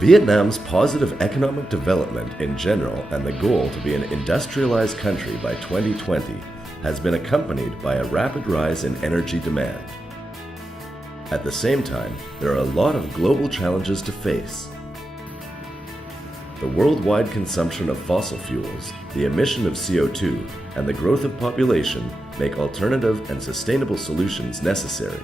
Vietnam's positive economic development in general and the goal to be an industrialized country by 2020 has been accompanied by a rapid rise in energy demand. At the same time, there are a lot of global challenges to face. The worldwide consumption of fossil fuels, the emission of CO2, and the growth of population make alternative and sustainable solutions necessary.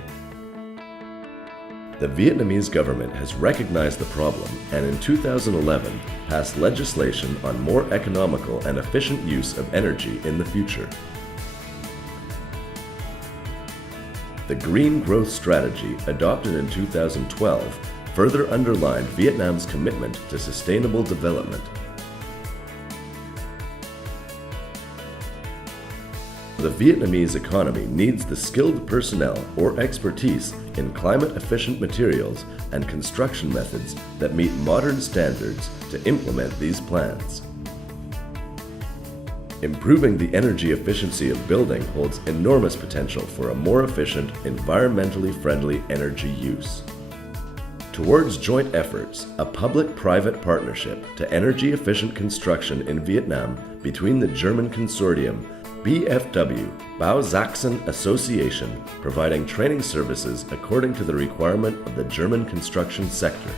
The Vietnamese government has recognized the problem and in 2011 passed legislation on more economical and efficient use of energy in the future. The Green Growth Strategy, adopted in 2012, further underlined Vietnam's commitment to sustainable development. The Vietnamese economy needs the skilled personnel or expertise in climate-efficient materials and construction methods that meet modern standards to implement these plans. Improving the energy efficiency of building holds enormous potential for a more efficient, environmentally friendly energy use. Towards joint efforts, a public-private partnership to energy-efficient construction in Vietnam between the German consortium BFW, Bao Sachsen Association, providing training services according to the requirement of the German construction sector.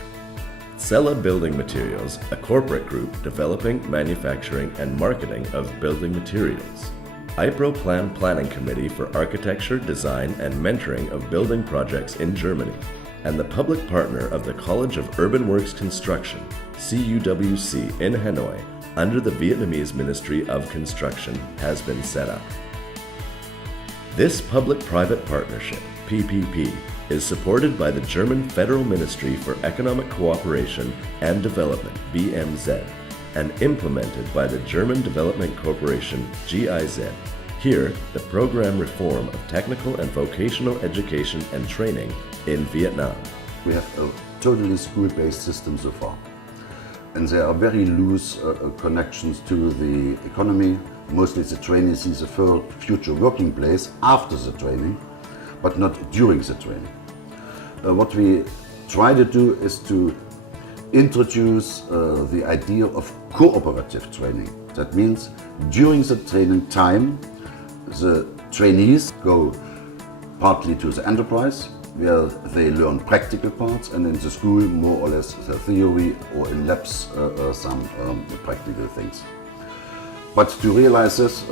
Cella Building Materials, a corporate group developing, manufacturing, and marketing of building materials. IPRO Planning Committee for Architecture, Design, and Mentoring of Building Projects in Germany. And the public partner of the College of Urban Works Construction, CUWC, in Hanoi, under the Vietnamese Ministry of Construction, has been set up. This public-private partnership, PPP, is supported by the German Federal Ministry for Economic Cooperation and Development, BMZ, and implemented by the German Development Corporation, GIZ. Here, the program reform of technical and vocational education and training in Vietnam. We have a totally school-based system so far. And there are very loose connections to the economy. Mostly the trainee sees a future working place after the training, but not during the training. What we try to do is to introduce the idea of cooperative training. That means during the training time, the trainees go partly to the enterprise, where they learn practical parts, and in the school more or less the theory, or in labs some practical things. But to realize this,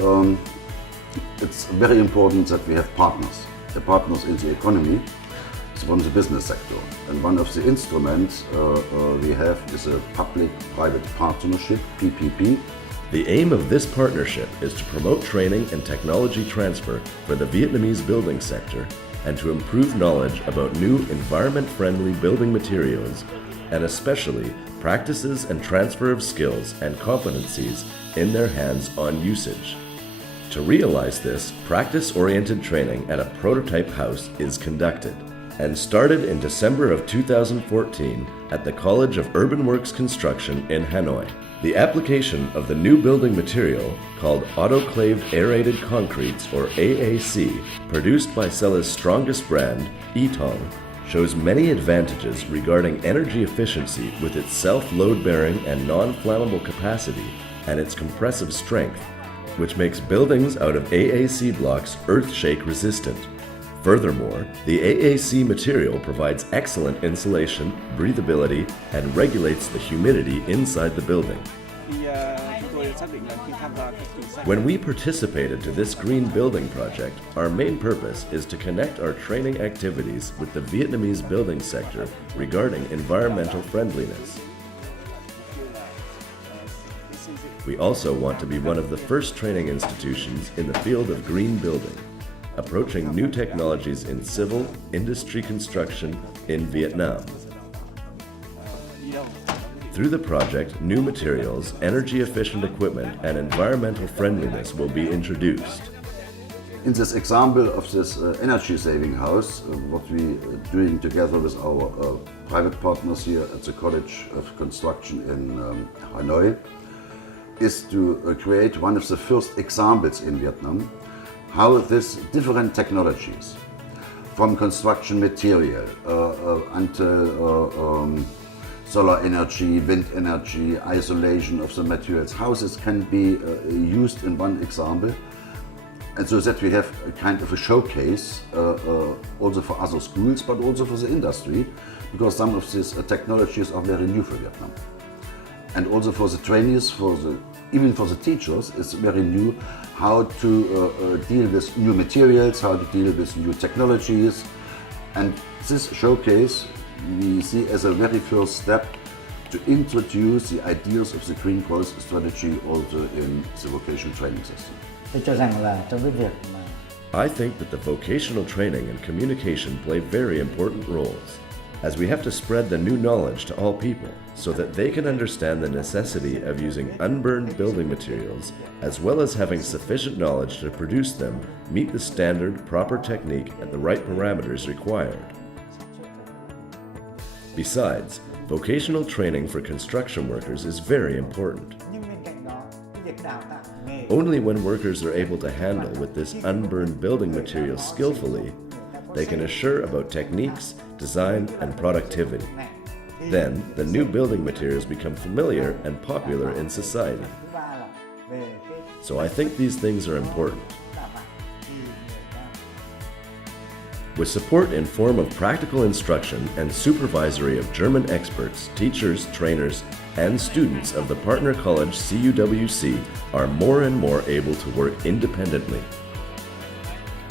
it's very important that we have partners. The partners in the economy is from the business sector. And one of the instruments we have is a public-private partnership, PPP. The aim of this partnership is to promote training and technology transfer for the Vietnamese building sector and to improve knowledge about new environment-friendly building materials, and especially practices and transfer of skills and competencies in their hands-on usage. To realize this, practice-oriented training at a prototype house is conducted and started in December of 2014 at the College of Urban Works Construction in Hanoi. The application of the new building material, called autoclaved aerated concretes, or AAC, produced by Cella's strongest brand, Ytong, shows many advantages regarding energy efficiency with its self-load-bearing and non-flammable capacity and its compressive strength, which makes buildings out of AAC blocks earth-shake resistant. Furthermore, the AAC material provides excellent insulation, breathability, and regulates the humidity inside the building. When we participated to this green building project, our main purpose is to connect our training activities with the Vietnamese building sector regarding environmental friendliness. We also want to be one of the first training institutions in the field of green building, approaching new technologies in civil, industry construction in Vietnam. Through the project, new materials, energy-efficient equipment, and environmental friendliness will be introduced. In this example of this energy-saving house, what we are doing together with our private partners here at the College of Construction in Hanoi is to create one of the first examples in Vietnam how these different technologies, from construction material until solar energy, wind energy, isolation of the materials, how this can be used in one example. And so that we have a kind of a showcase also for other schools, but also for the industry, because some of these technologies are very new for Vietnam. And also for the trainees, even for the teachers, it's very new how to deal with new materials, how to deal with new technologies. And this showcase we see as a very first step to introduce the ideas of the green growth strategy also in the vocational training system. Tôi cho rằng là trong cái việc mà I think that the vocational training and communication play very important roles, as we have to spread the new knowledge to all people so that they can understand the necessity of using unburned building materials, as well as having sufficient knowledge to produce them meet the standard, proper technique and the right parameters required. Besides, vocational training for construction workers is very important. nhưng bên cạnh đó cái việc đào tạo nghề Only when workers are able to handle with this unburned building material skillfully, they can assure about techniques, design, and productivity. Then, the new building materials become familiar and popular in society. thứ ba là về cái So I think these things are important. đào tạo thì người ta With support in form of practical instruction and supervisory of German experts, teachers, trainers, and students of the partner college CUWC are more and more able to work independently.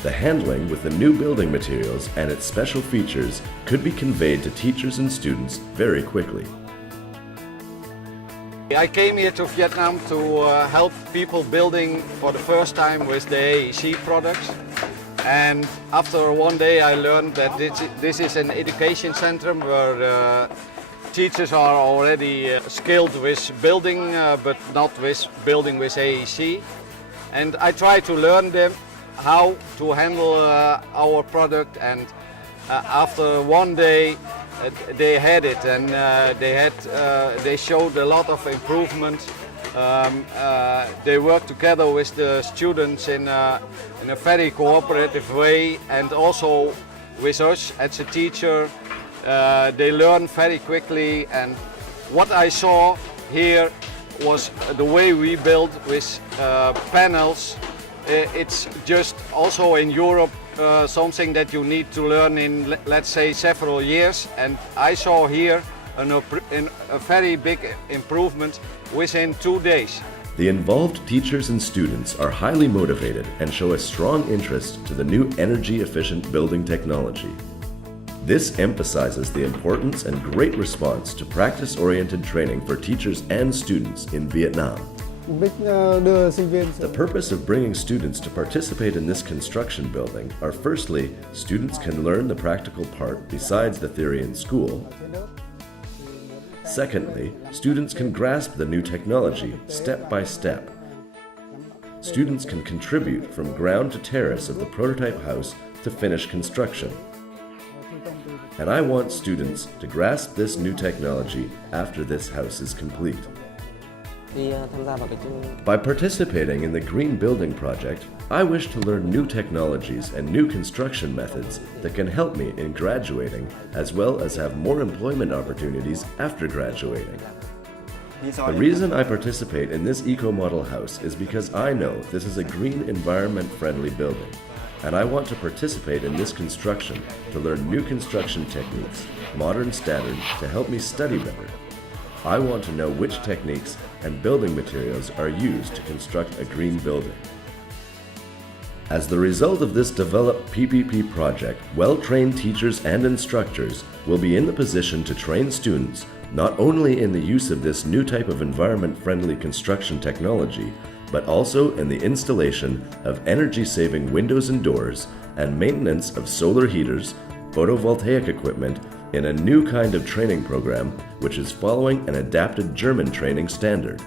The handling with the new building materials and its special features could be conveyed to teachers and students very quickly. I came here to Vietnam to help people building for the first time with the AEC products. And after one day I learned that this is an education center where teachers are already skilled with building, but not with building with AEC. And I try to learn them how to handle our product, and after one day they had it, and they showed a lot of improvement. They work together with the students in a very cooperative way, and also with us as a teacher. They learn very quickly, and what I saw here was the way we build with panels. It's just also in Europe something that you need to learn in, let's say, several years, and I saw here a very big improvement within 2 days. The involved teachers and students are highly motivated and show a strong interest to the new energy-efficient building technology. This emphasizes the importance and great response to practice-oriented training for teachers and students in Vietnam. Mục đích đưa sinh viên The purpose of bringing students to participate in this construction building are, firstly, students can learn the practical part besides the theory in school. Secondly, students can grasp the new technology step by step. Students can contribute from ground to terrace of the prototype house to finish construction. And I want students to grasp this new technology after this house is complete. By participating in the Green Building Project, I wish to learn new technologies and new construction methods that can help me in graduating, as well as have more employment opportunities after graduating. The reason I participate in this eco-model house is because I know this is a green, environment-friendly building, and I want to participate in this construction to learn new construction techniques, modern standards to help me study better. I want to know which techniques and building materials are used to construct a green building. As the result of this developed PPP project, well-trained teachers and instructors will be in the position to train students not only in the use of this new type of environment-friendly construction technology, but also in the installation of energy-saving windows and doors and maintenance of solar heaters, photovoltaic equipment, in a new kind of training program which is following an adapted German training standard.